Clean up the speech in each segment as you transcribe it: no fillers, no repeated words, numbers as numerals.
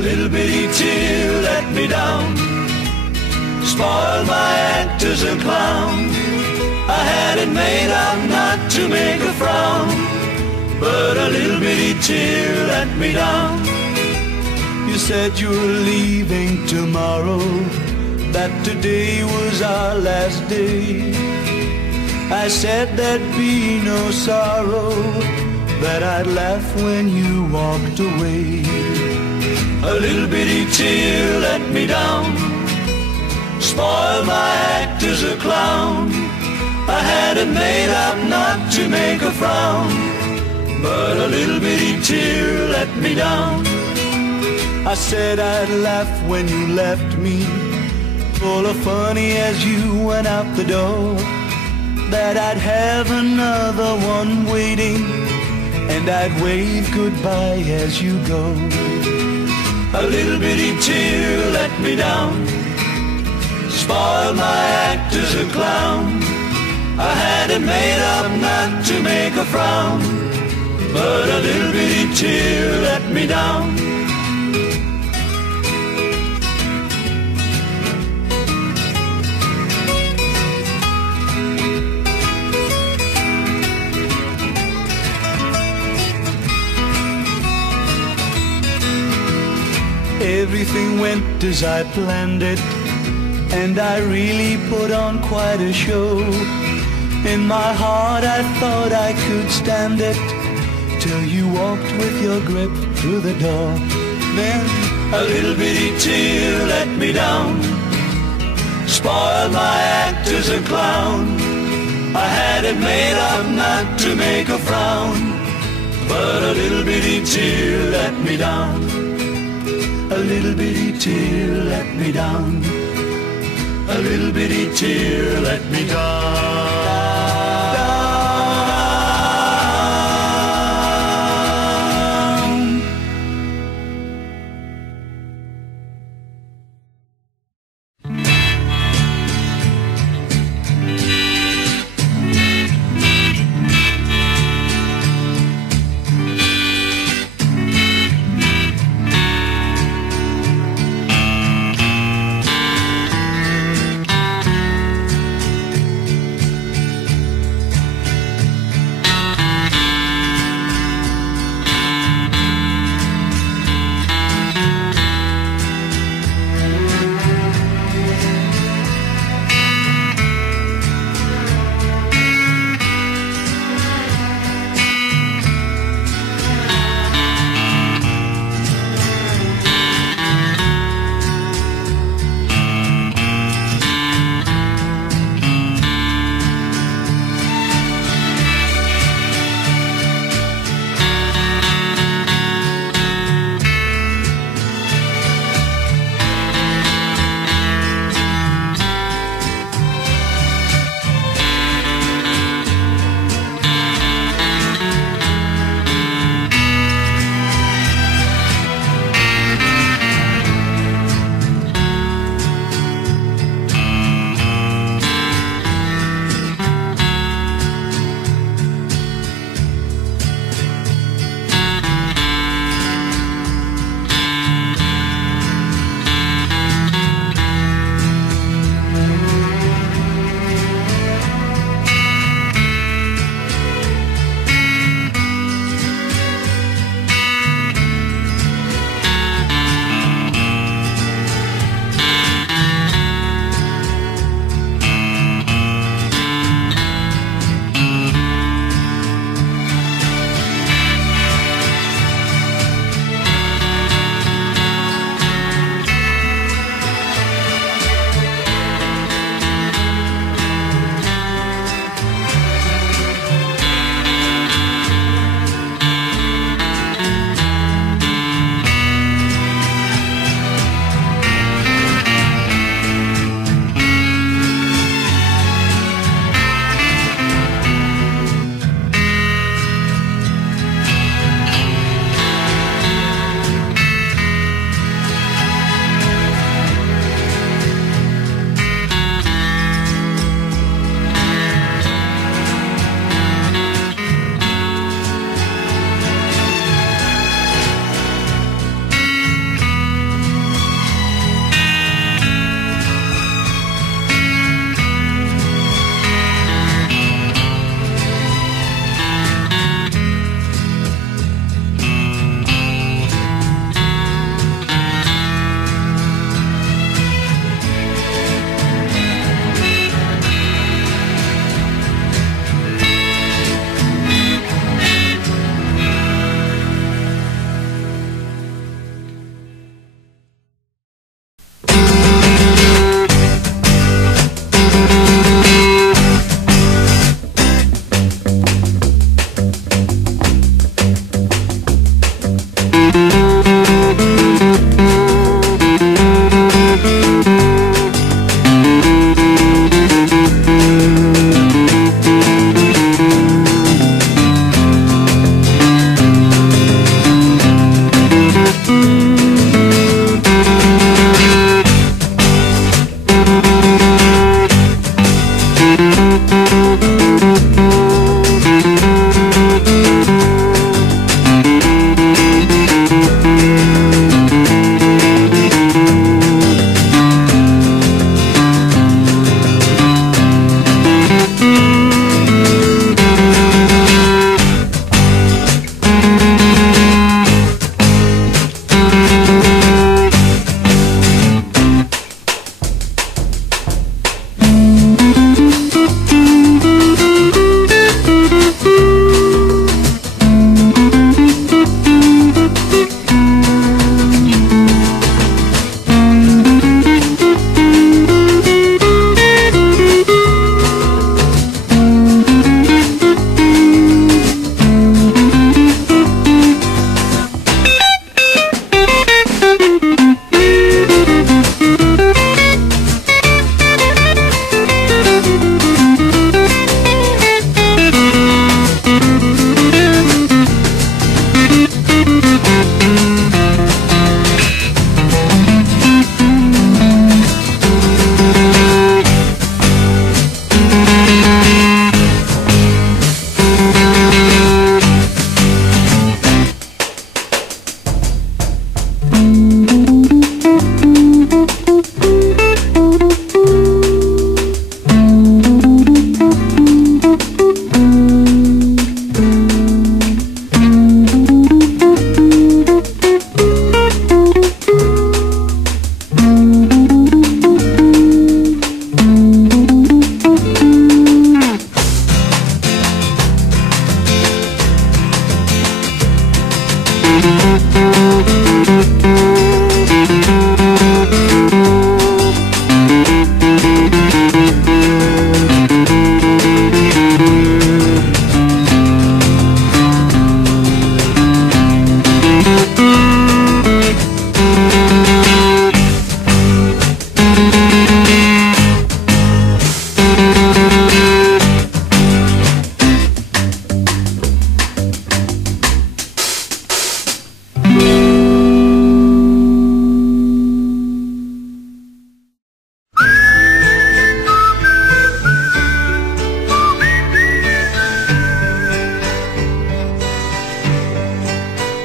little bitty tear let me down, spoiled my act as a clown. I had it made up not to make a frown, but a little bitty tear let me down. You said you were leaving tomorrow, that today was our last day. I said there'd be no sorrow, that I'd laugh when you walked away. A little bitty tear let me down, spoiled my act as a clown. I had it made up not to make a frown, but a little bitty tear let me down. I said I'd laugh when you left me, full of funny as you went out the door, that I'd have another one waiting, and I'd wave goodbye as you go. A little bitty tear let me down, spoiled my act as a clown. I had it made up not to make a frown, but a little bitty tear let me down. Everything went as I planned it, and I really put on quite a show. In my heart I thought I could stand it, till you walked with your grip through the door. Then a little bitty tear let me down, spoiled my act as a clown. I had it made up not to make a frown, but a little bitty tear let me down. A little bitty tear let me down, a little bitty tear let me down.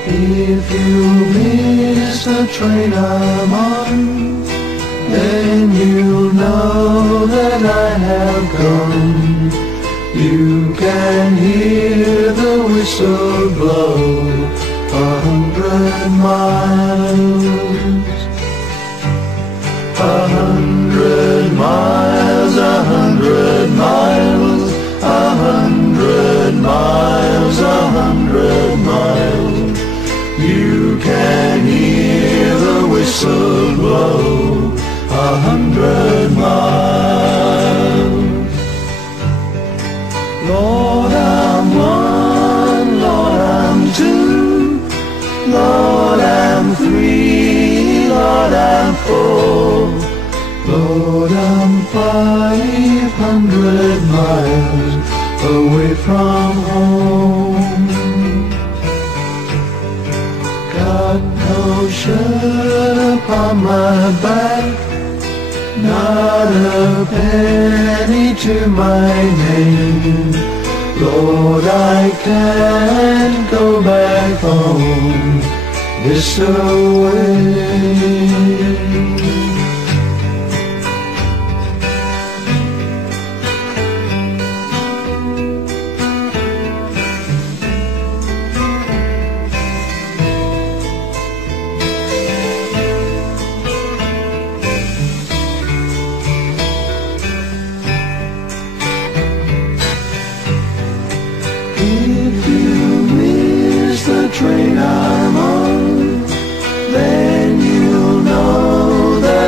If you miss the train I'm on, then you'll know that I have gone. You can hear the whistle blow 100 miles. 100 miles, 100 miles, 100 miles, 100 miles. You can hear the whistle blow 100 miles. Lord, I'm one, Lord, I'm two, Lord, I'm three, Lord, I'm four, Lord, I'm 500 miles away from home. Got no shirt upon my back, not a penny to my name. Lord, I can't go back home this away. If you miss the train I'm on, then you'll know that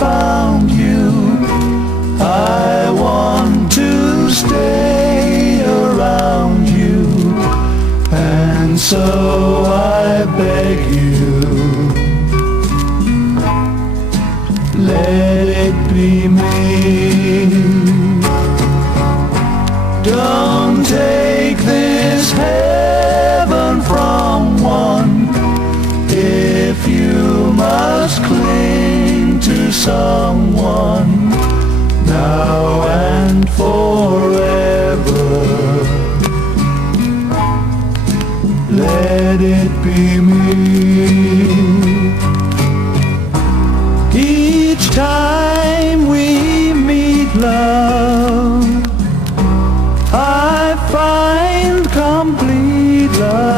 found you. I want to stay around you, and so I beg you, let it be me. Don't take this heaven from one. If you must cling to someone now and forever, let it be me. Each time we meet, love, I find complete love.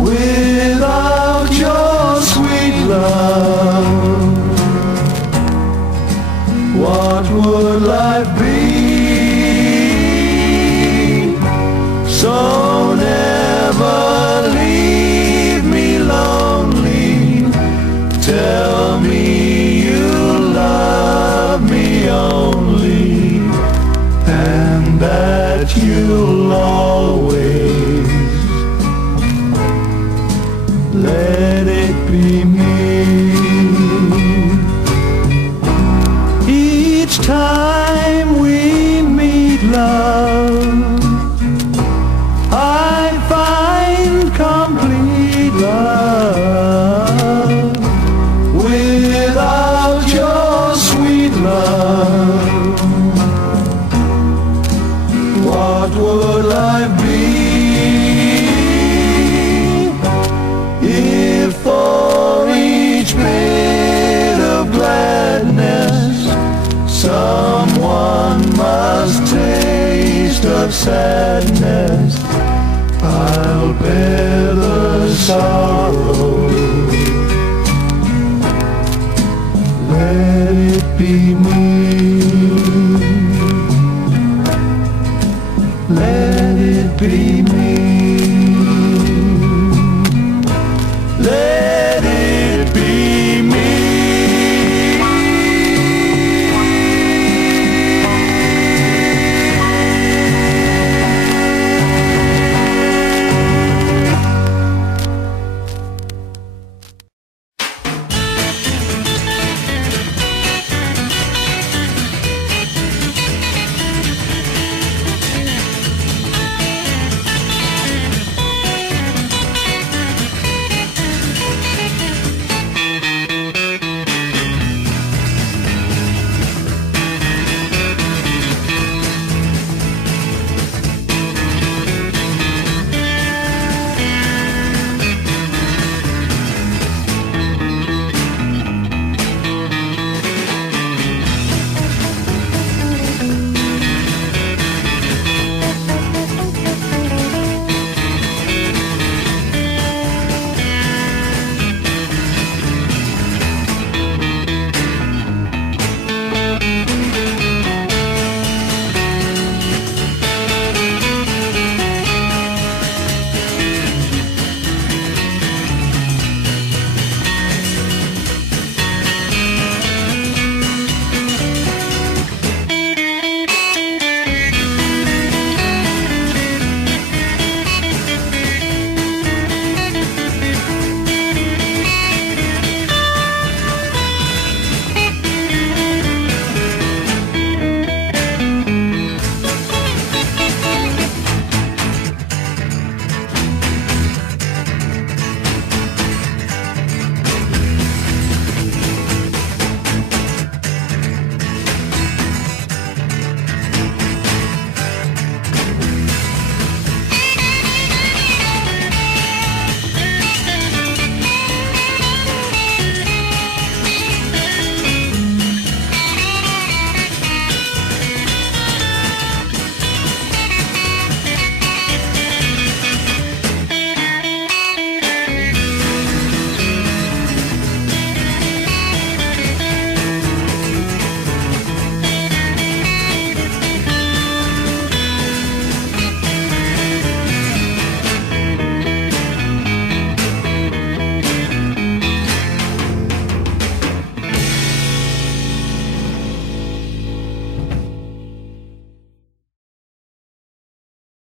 Without your sweet love, what would life be? So never leave me lonely. Tell me you love me only, and that you'll always let it be me. Each time we meet, love, I find complete love. Without your sweet love, what would life be? If for each bit of gladness someone must taste of sadness, I'll bear the sorrow. Let it be me. Let it be me.